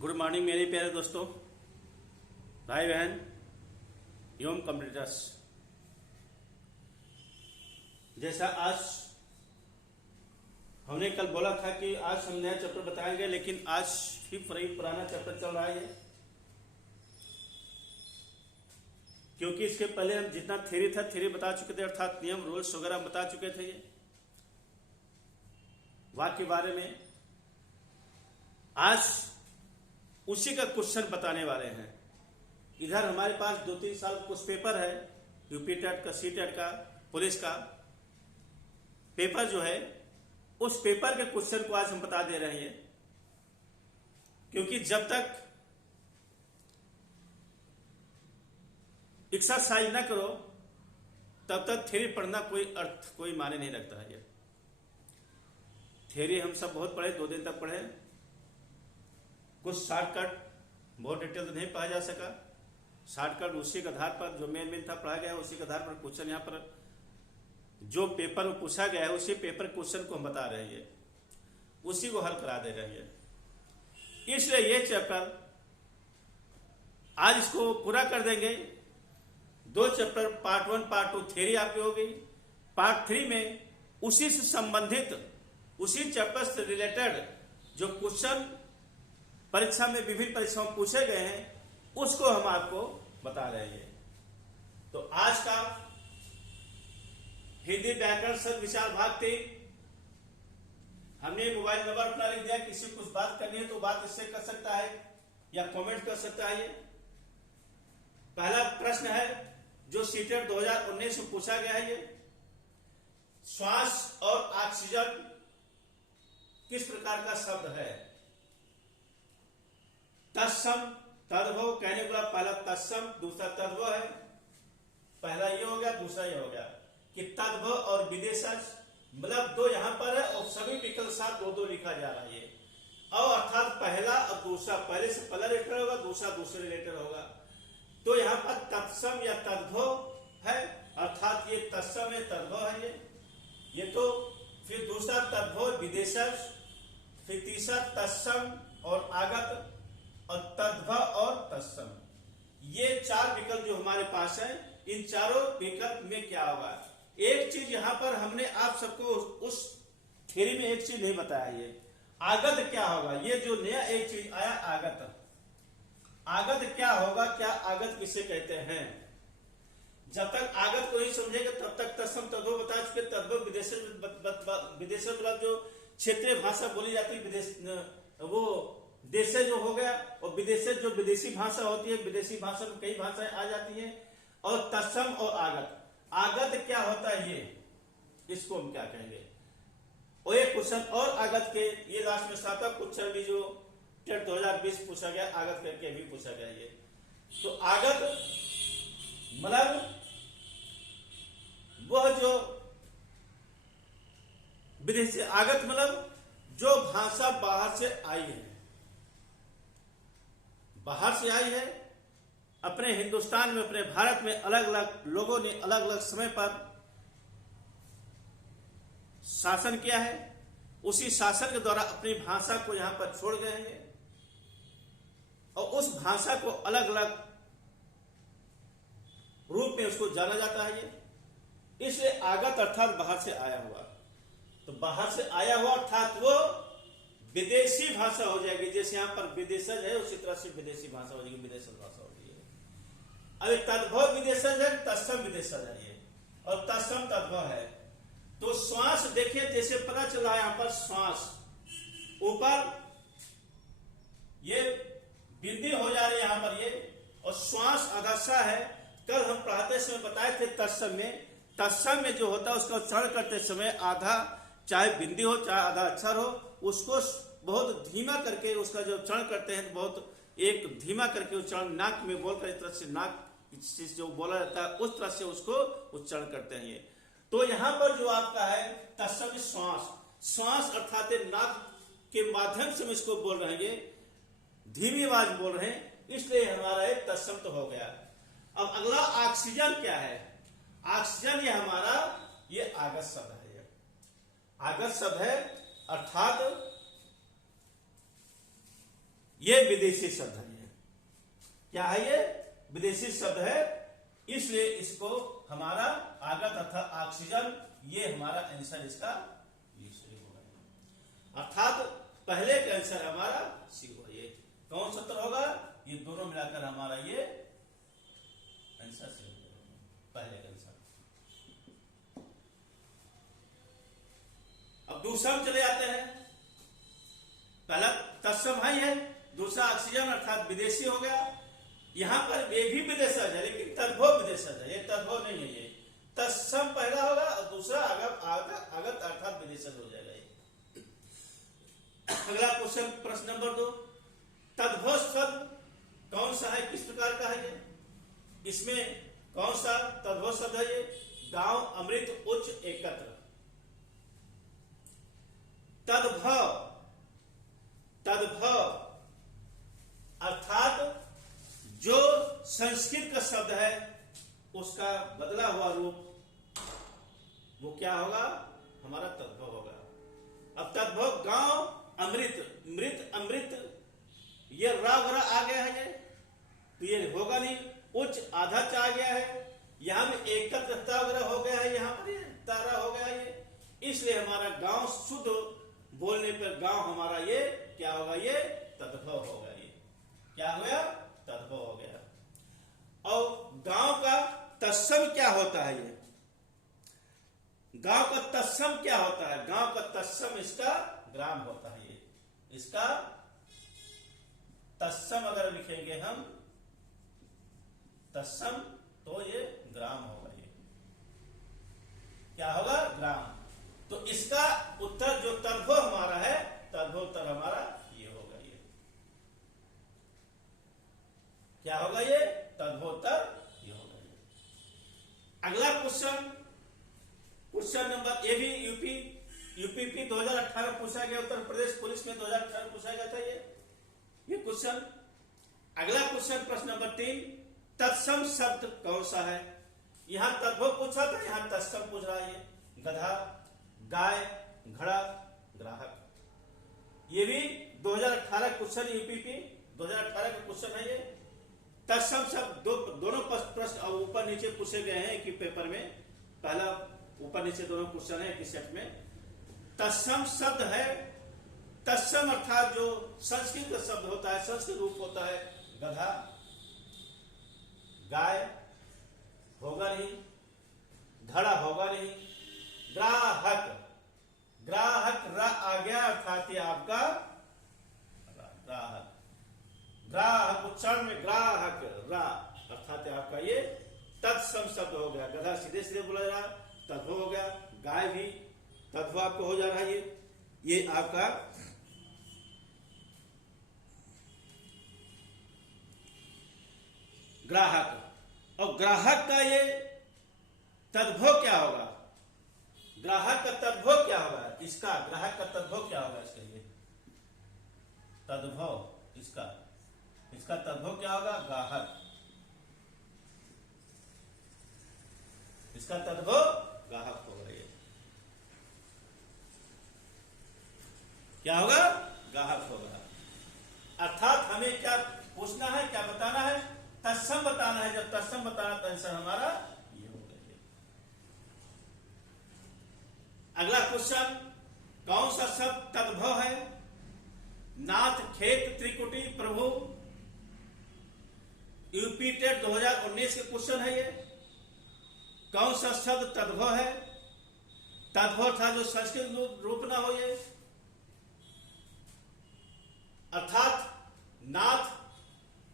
Good morning मेरे प्यारे दोस्तों, भाई बहन एवं कंप्यूटर्स। जैसा आज हमने कल बोला था कि आज हम नया चैप्टर बताएंगे, लेकिन आज भी पुराना चैप्टर चल रहा है क्योंकि इसके पहले हम जितना थ्योरी था थ्योरी बता चुके थे, अर्थात नियम रूल्स वगैरह बता चुके थे। ये वाक्य के बारे में आज उसी का क्वेश्चन बताने वाले हैं। इधर हमारे पास 2-3 साल कुछ पेपर है, यूपी टेट का, सी टेट का, पुलिस का पेपर जो है, उस पेपर के क्वेश्चन को आज हम बता दे रहे हैं। क्योंकि जब तक एक्सरसाइज ना करो तब तक थ्योरी पढ़ना कोई माने नहीं रखता है। थ्योरी हम सब बहुत पढ़े, 2 दिन तक पढ़े, कुछ शॉर्टकट, बहुत डिटेल तो नहीं पढ़ा जा सका। शॉर्टकट उसी के आधार पर जो मेन था पढ़ा गया, उसी के आधार पर क्वेश्चन यहाँ पर जो पेपर में पूछा गया है उसी पेपर क्वेश्चन को हम बता रहे हैं, उसी को हल करा दे रहे हैं। इसलिए ये चैप्टर आज इसको पूरा कर देंगे। 2 चैप्टर, पार्ट 1 पार्ट 2 थ्योरी आपकी हो गई। पार्ट 3 में उसी से संबंधित, उसी चैप्टर से रिलेटेड जो क्वेश्चन परीक्षा में विभिन्न परीक्षाओं में पूछे गए हैं उसको हम आपको बता रहे हैं। तो आज का हिंदी व्याकरण शब्द विचार भाग 3 हमने मोबाइल नंबर अपना लिख दिया। किसी को कुछ बात करनी है तो बात इससे कर सकता है या कमेंट कर सकता है। पहला प्रश्न है जो सीटेट 2019 में पूछा गया है, ये श्वास और ऑक्सीजन किस प्रकार का शब्द है? तत्सम, तद्भव, कहने को पहला तत्सम, दूसरा तद्भव है। पहला ये हो गया, दूसरा ये हो गया कि तद्भव और विदेशज, मतलब 2 यहां पर है और सभी विकल्प साथ 2-2 लिखा जा रहा है। और अर्थात पहला और दूसरा, पहले से पहला रिलेटेड होगा, दूसरा दूसरे रिलेटेड होगा। तो यहां पर तत्सम या तद्भव है, अर्थात ये तत्सम है, तद्भव है ये तो। फिर दूसरा तद्भव विदेशज, फिर तीसरा तत्सम और आगत, और तद्भव और तत्सम। ये 4 विकल्प जो हमारे पास है, इन चारों विकल्प में क्या होगा? एक चीज यहां पर हमने आप सबको उस थ्योरी में एक चीज नहीं बताया, ये आगत क्या होगा। ये जो नया एक चीज आया आगत, आगत क्या होगा, क्या आगत किसे कहते हैं? जब तक आगत को नहीं समझेंगे तब तक तत्सम तद्भव बता चुके। तद्भव विदेश मतलब जो क्षेत्रीय भाषा बोली जाती है, विदेश वो देशज जो हो गया, और विदेशज जो विदेशी भाषा होती है, विदेशी भाषा में कई भाषाएं आ जाती हैं। और तत्सम और आगत, आगत क्या होता है ये, इसको हम क्या कहेंगे? और एक क्वेश्चन और आगत के, ये लास्ट में 7वां क्वेश्चन भी जो टेट 2020 पूछा गया, आगत करके भी पूछा गया ये। तो आगत मतलब वह जो विदेशी, आगत मतलब जो भाषा बाहर से आई है, बाहर से आई है, अपने हिंदुस्तान में, अपने भारत में अलग अलग लोगों ने अलग अलग समय पर शासन किया है। उसी शासन के द्वारा अपनी भाषा को यहां पर छोड़ गए हैं और उस भाषा को अलग अलग रूप में उसको जाना जाता है ये। इसलिए आगत अर्थात बाहर से आया हुआ। तो बाहर से आया हुआ अर्थात वो विदेशी भाषा हो जाएगी। जैसे यहां पर विदेशज है, उसी तरह से विदेशी भाषा हो जाएगी, विदेशज भाषा हो जाएगी। अभी तद्भव विदेशज है, तत्सम विदेशज है ये, और तत्सम तद्भव है। तो श्वास देखिए, जैसे पता चला यहां पर श्वास ऊपर ये बिंदी हो जा रही है यहां पर ये, और श्वास अधस्सा है। कल हम पढ़ाते समय बताए थे तत्सम में जो होता है उसका उच्चारण करते समय आधा, चाहे बिंदी हो चाहे आधा अक्षर हो, उसको बहुत धीमा करके उसका जो उच्चारण करते हैं, बहुत एक धीमा करके उच्चारण, नाक में बोलकर इस तरह से नाक से जो बोला जाता है उस तरह से उसको उच्चारण करते हैं ये। तो यहां पर जो आपका है तत्सम श्वास, श्वास अर्थात नाक के माध्यम से हम इसको बोल रहे हैं, धीमी आवाज बोल रहे हैं, इसलिए हमारा एक तत्सम तो हो गया। अब अगला ऑक्सीजन क्या है? ऑक्सीजन ये हमारा ये आगत शब्द है, ये आगत शब्द है, अर्थात ये विदेशी शब्द है। ये क्या है? ये विदेशी शब्द है, इसलिए इसको हमारा आगत तथा ऑक्सीजन, ये हमारा आंसर इसका ये सही होगा। अर्थात पहले का आंसर हमारा सी होगा। ये कौन सा उत्तर होगा? ये दोनों मिलाकर हमारा ये आंसर सी होगा, पहले का आंसर। अब दूसरा हम चले जाते हैं। पहला तत्सम है, दूसरा ऑक्सीजन अर्थात विदेशी हो गया। यहां पर ये भी विदेशज है, लेकिन तद्भव विदेशज है, ये तद्भव नहीं है। ये तत्सम पहला होगा और दूसरा आगत अर्थात विदेशज हो जाएगा। ये अगला क्वेश्चन, प्रश्न नंबर 2, तद्भव शब्द कौन सा है, किस प्रकार का है? ये इसमें कौन सा तद्भव शब्द है? ये गांव, अमृत, उच्च, एकत्र। तद्भव अर्थात जो संस्कृत का शब्द है उसका बदला हुआ रूप, वो क्या होगा? हमारा तद्भव होगा। अब तद्भव गांव, अमृत, मृत, अमृत, ये रा वरा आ गया है, ये तो ये होगा नहीं। उच्च आधा चा आ गया है, यहां भी एकत्र वगैरह हो गया है, यहां पर तारा हो गया ये, इसलिए हमारा गांव शुद्ध बोलने पर गांव हमारा ये क्या होगा? ये तद्भव होगा। ये क्या हो गया? तद्भव हो गया। और गांव का तत्सम क्या होता है? ये गांव का तत्सम क्या होता है? गांव का तत्सम इसका ग्राम होता है। ये इसका तत्सम अगर लिखेंगे हम तत्सम, तो ये ग्राम होगा। ये क्या होगा? ग्राम। तो इसका उत्तर जो तद्भव हमारा है, तद्भव उत्तर हमारा ये होगा। ये क्या होगा? ये तद्भव उत्तर ये होगा। ये अगला क्वेश्चन, क्वेश्चन नंबर, ये भी यूपीपी 2018 पूछा गया, उत्तर प्रदेश पुलिस में 2018 पूछा गया था ये क्वेश्चन। अगला क्वेश्चन, प्रश्न नंबर 3, तत्सम शब्द कौन सा है? यहां तद्भव पूछा था, यहां तत्सम पूछ रहा है। ये गधा, गाय, घड़ा, ग्राहक। ये भी 2018 क्वेश्चन, यूपीपी 2018 का क्वेश्चन है। ये तत्सम शब्द दोनों प्रश्न और ऊपर नीचे पूछे गए हैं कि पेपर में, पहला ऊपर नीचे दोनों क्वेश्चन है किस सेट में। तत्सम शब्द है, तत्सम अर्थात जो संस्कृत का शब्द होता है, संस्कृत रूप होता है। गधा, गाय होगा नहीं, घड़ा होगा नहीं, ग्राहक, ग्राहक रा आ गया अर्थात ये आपका ग्राहक, ग्राहक उच्चारण में ग्राहक रा अर्थात आपका ये तत्सम शब्द हो गया। गधा सीधे सीधे बोला जा रहा, तद्भव हो गया। गाय भी तद्भव आपको हो जा रहा है। ये आपका ग्राहक। और ग्राहक का ये तद्भव क्या होगा? ग्राहक का तद्भव क्या होगा? इसका ग्राहक का तद्भव क्या होगा? इसके लिए तद्भव इसका तद्भव क्या होगा? ग्राहक। इसका तद्भव ग्राहक होगा। ये क्या होगा? ग्राहक होगा। अर्थात हमें क्या पूछना है, क्या बताना है? तत्सम बताना है। जब तत्सम बताना तो आंसर हमारा ये होगा। अगला क्वेश्चन, कौन सा शब्द तद्भव है? नाथ, खेत, त्रिकुटी, प्रभु। यूपी टेट 2019 के क्वेश्चन है ये। कौन सा शब्द तद्भव है? तद्भव था जो संस्कृत रूप ना हो। ये अर्थात नाथ,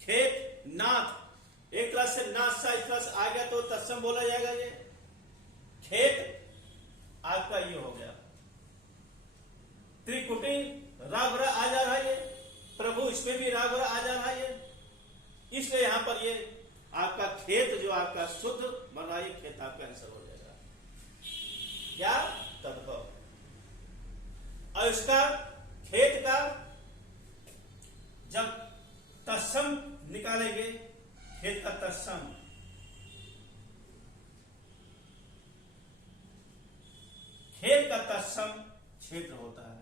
खेत, नाथ, एक तरह से नाथ सा इस तरह से आ गया तो तत्सम बोला जाएगा। ये खेत आपका ये हो गया। त्रिकुटी राग आ जा रहा है। ये प्रभु, इसमें भी राग आ जा रहा है। ये इसलिए यहां पर ये आपका खेत जो आपका शुद्ध बना, ये खेत आपका आंसर हो जाएगा। क्या? तद्भव। और इसका खेत का जब तत्सम निकालेंगे, खेत का तत्सम, खेत का तत्सम क्षेत्र होता है।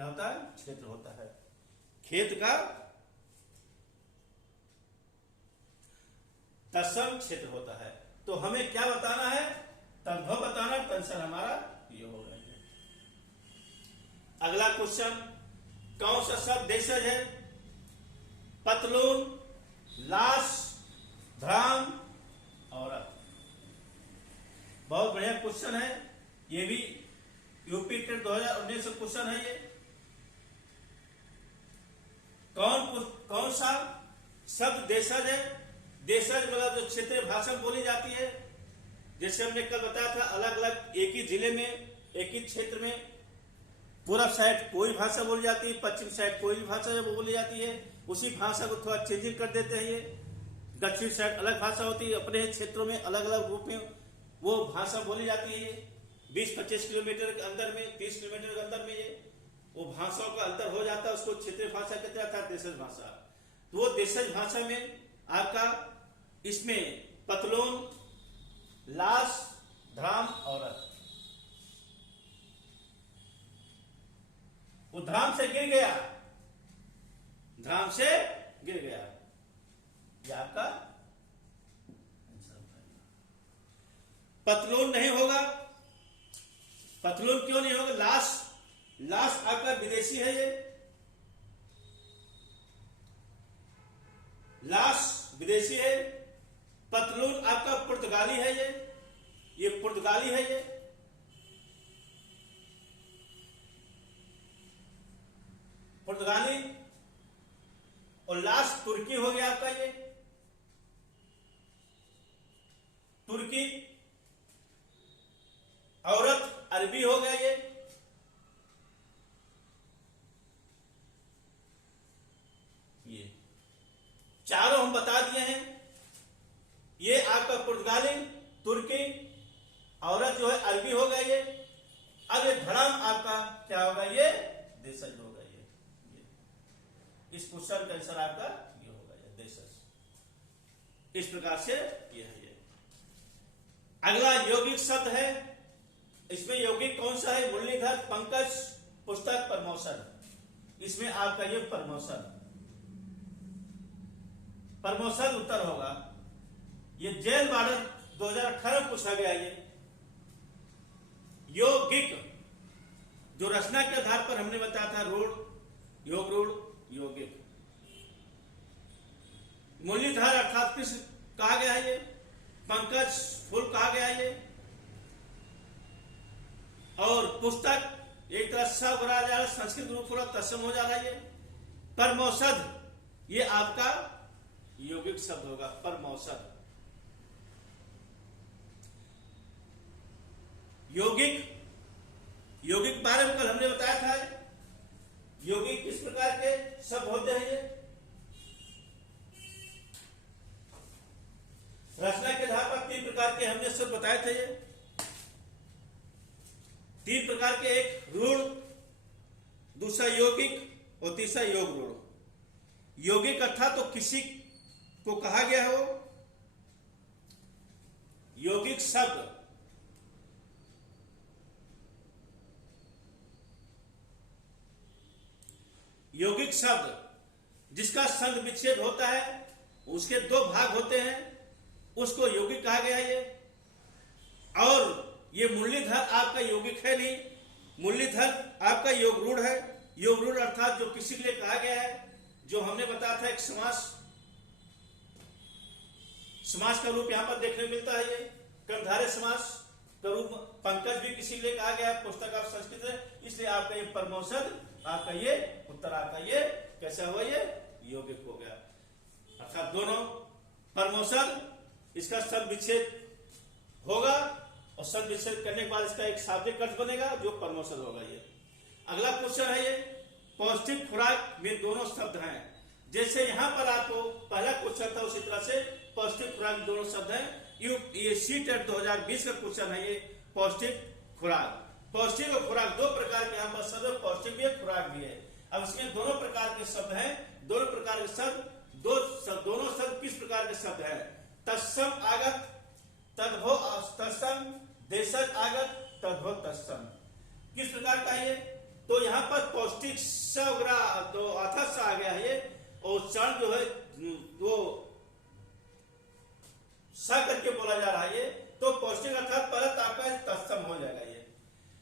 क्या होता है? क्षेत्र होता है। खेत का तत्सम क्षेत्र होता है। तो हमें क्या बताना है? तद्भव बताना। आंसर हमारा ये हो गया। अगला क्वेश्चन, कौन सा शब्द देशज है? पतलून, लाश, धराम, औरत। बहुत बढ़िया क्वेश्चन है। ये भी यूपी टेट 2019 से क्वेश्चन है। ये कौन सा शब्द देशज है? देशज मतलब जो क्षेत्रीय भाषा बोली जाती है। जैसे हमने कल बताया था, अलग अलग एक ही जिले में, एक ही क्षेत्र में पूर्व साइड कोई भाषा बोली जाती है, पश्चिम साइड कोई भी भाषा है वो बोली जाती है। उसी भाषा को थोड़ा चेंजिंग कर देते हैं। ये दक्षिण साइड अलग भाषा होती है, अपने क्षेत्रों में अलग अलग रूप में वो भाषा बोली जाती है। 20-25 किलोमीटर के अंदर में, 30 किलोमीटर के अंदर में ये वो भाषाओं का अंतर हो जाता है। उसको क्षेत्रीय भाषा कहते हैं, अर्थात देशज भाषा। तो वो देशज भाषा में आपका इसमें पतलून, लाश, धराम, औरत। वो धराम से गिर गया, धराम से गिर गया। ये आपका पतलून नहीं होगा। पतलून क्यों नहीं होगा? लाश, लाश आपका विदेशी है। ये लाश विदेशी है। पतलून आपका पुर्तगाली है। ये पुर्तगाली है। ये पुर्तगाली। और लाश तुर्की हो गया आपका। ये तुर्की। औरत अरबी हो गया। ये चारों हम बता दिए हैं। ये आपका पुर्तगाली, तुर्की, औरत जो है अरबी हो गया। ये अब ये धड़ाम आपका क्या होगा? ये देशज होगा। ये इस क्वेश्चन का आंसर आपका ये होगा, ये देशज। इस प्रकार से ये है। ये अगला यौगिक शब्द है। इसमें यौगिक कौन सा है? मुरलीधर, पंकज, पुस्तक, परमोशन। इसमें आपका ये परमोशन उत्तर होगा। ये जेल वार्डन 2018 पूछा गया। ये यौगिक जो रचना के आधार पर हमने बताया था, रूढ़, योग रूढ़, यौगिक। मुरलीधर अर्थात कृष्ण कहा गया है। ये पंकज फूल कहा गया है। ये और पुस्तक एक तरह स बना जा रहा है, संस्कृत रूप पूरा तत्सम हो जा रहा है। ये परमौषध ये आपका यौगिक शब्द होगा। परमौषध यौगिक बारे में कल हमने बताया था। यौगिक किस प्रकार के शब्द होते हैं? ये रचना के आधार पर 3 प्रकार के हमने शब्द बताए थे। ये 3 प्रकार के, एक रूढ़, दूसरा यौगिक और तीसरा योग रूढ़। यौगिक अर्थात तो किसी को कहा गया हो। यौगिक शब्द जिसका संग विच्छेद होता है, उसके 2 भाग होते हैं, उसको यौगिक कहा गया है। ये और ये मुरलीधर आपका यौगिक है नहीं। मुरलीधर आपका योग रूढ़ है। योग रूढ़ अर्थात जो किसी के लिए कहा गया है, जो हमने बताया था एक समास का रूप यहां पर देखने मिलता है। ये कर्मधारय समास का रूप। पंकज भी किसी के लिए कहा गया है, पुस्तक आप संस्कृत है, इसलिए आपका ये परमौषध, आपका ये उत्तर, आपका ये कैसा हुआ? ये यौगिक हो गया। अर्थात दोनों परमौषध, इसका शब्द विच्छेद होगा और शब्द विच्छेद करने के बाद इसका एक शाब्दिक अर्थ बनेगा जो परमौषध होगा। ये अगला क्वेश्चन है। ये पौष्टिक खुराक में दोनों शब्द हैं। जैसे यहां पर आपको पहला क्वेश्चन था, उसी तरह से पौष्टिक खुराक में दोनों शब्द हैं। ये सीटेट 2020 का क्वेश्चन है। ये पौष्टिक खुराक, पौष्टिक और खुराक 2 प्रकार के यहाँ पर शब्द है। पौष्टिक भी है, खुराक भी है। अब इसमें दोनों प्रकार के शब्द हैं। दोनों प्रकार के शब्द, दोनों शब्द किस प्रकार के शब्द हैं? तत्सम आगत, तद्भव तत्सम, देशज आगत, तद्भव तत्सम। किस प्रकार का? ये तो यहाँ पर पौष्टिक स वगैरह तो अथस आ गया है ये, और चरण जो है वो स करके बोला जा रहा है ये, तो पौष्टिक अर्थात परत आपका तत्सम हो जाएगा ये।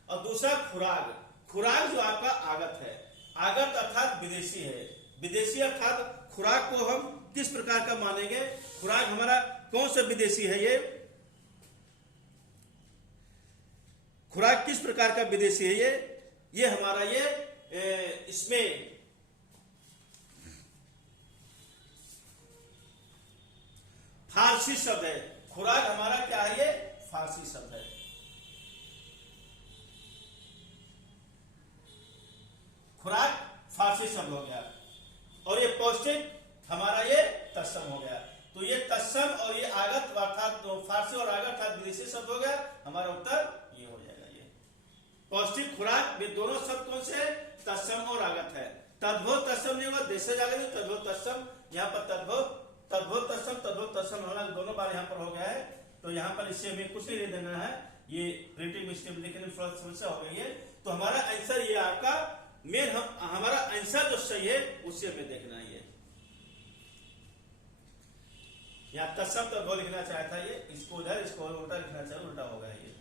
और दूसरा खुराक, खुराक जो आपका आगत है, आगत अर्थात विदेशी है, विदेशी अर्थात खुराक को हम किस प्रकार का मानेंगे, खुराक हमारा कौन सा विदेशी है ये, खुराक किस प्रकार का विदेशी है ये हमारा ये इसमें फारसी शब्द है। खुराक हमारा क्या है, ये फारसी शब्द है। खुराक फारसी शब्द हो गया, और ये पौष्टिक हमारा ये तत्सम हो गया। तो ये तत्सम और ये आगत अर्थात तो फारसी और आगत अर्थात विदेशी शब्द हो गया, हमारा उत्तर ये हो जाएगा। ये पौष्टिक खुराक, ये दोनों शब्द कौन से, तत्सम और आगत है। तद्भव तत्सम नहीं हुआ, देश जागे तद्भव तत्सम, यहाँ पर तद्भव तत्सम हमारा दोनों बार यहाँ पर हो गया है। तो यहाँ पर इससे हमें कुछ नहीं देना है, ये प्रिंटिंग मिस्टेक लिखने में थोड़ा समस्या हो गई है। तो हमारा आंसर ये आपका मेन, हमारा आंसर जो सही है उससे हमें देखना है। यहाँ तत्सम तद्भव लिखना चाहा था, ये इसको उधर इसको उल्टा लिखना चाहिए, उल्टा हो गया ये।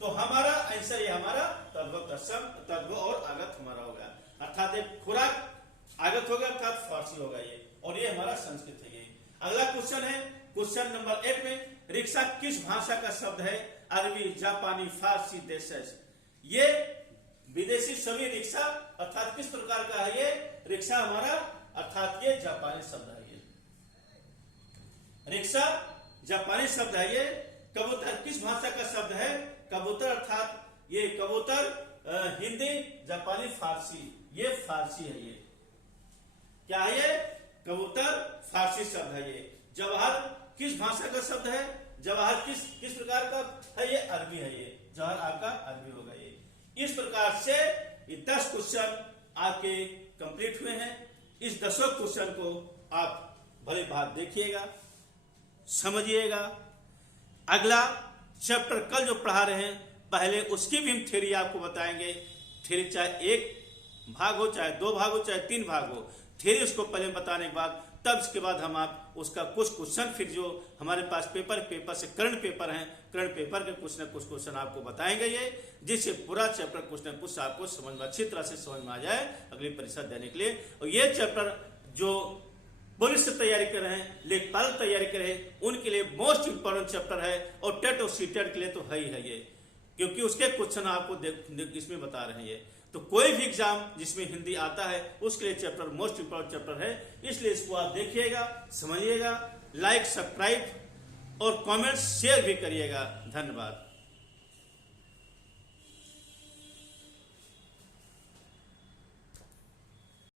तो हमारा आंसर ये हमारा तद्भव तत्सम, तद्भव और आगत हमारा हो गया, अर्थात एक खुराक आगत हो गया अर्थात फारसी होगा ये, और ये हमारा संस्कृत है। ये अगला क्वेश्चन है, क्वेश्चन नंबर 8 में, रिक्शा किस भाषा का शब्द है, अरबी, जापानी, फारसी, देशज। ये विदेशी सभी रिक्शा अर्थात किस प्रकार का है ये रिक्शा हमारा, अर्थात ये जापानी शब्द है। ये रिक्शा जापानी शब्द है। ये कबूतर किस भाषा का शब्द है, कबूतर अर्थात ये कबूतर हिंदी, जापानी, फारसी, ये फारसी है। ये क्या है, ये कबूतर फारसी शब्द है। ये जवाहर किस भाषा का शब्द है, जवाहर किस प्रकार का है, ये अरबी है। ये जवाहर आपका अरबी होगा। ये इस प्रकार से ये 10 क्वेश्चन आपके कंप्लीट हुए हैं। इस 10 क्वेश्चन को आप भले बात देखिएगा, समझिएगा। अगला चैप्टर कल जो पढ़ा रहे हैं पहले उसकी भी हम थ्योरी आपको बताएंगे। थ्योरी चाहे 1 भाग हो, चाहे 2 भाग हो, चाहे 3 भाग हो, थ्योरी उसको पहले बताने के बाद तब इसके बाद हम आप उसका कुछ क्वेश्चन फिर जो हमारे पास पेपर से करंट पेपर हैं, करंट पेपर के कुछ न कुछ क्वेश्चन आपको बताएंगे ये, जिससे पूरा चैप्टर कुछ न कुछ आपको समझ में अच्छी तरह से समझ में आ जाए अगली परीक्षा देने के लिए। और ये चैप्टर जो पुलिस से तैयारी कर रहे हैं, लेखपाल तैयारी कर रहे हैं, उनके लिए मोस्ट इंपोर्टेंट चैप्टर है, और टेट और सीटेट के लिए तो है ही है ये, क्योंकि उसके क्वेश्चन आपको इसमें बता रहे हैं ये। तो कोई भी एग्जाम जिसमें हिंदी आता है उसके लिए चैप्टर मोस्ट इंपोर्टेंट चैप्टर है, इसलिए इसको आप देखिएगा, समझिएगा, लाइक, सब्सक्राइब और कमेंट शेयर भी करिएगा। धन्यवाद।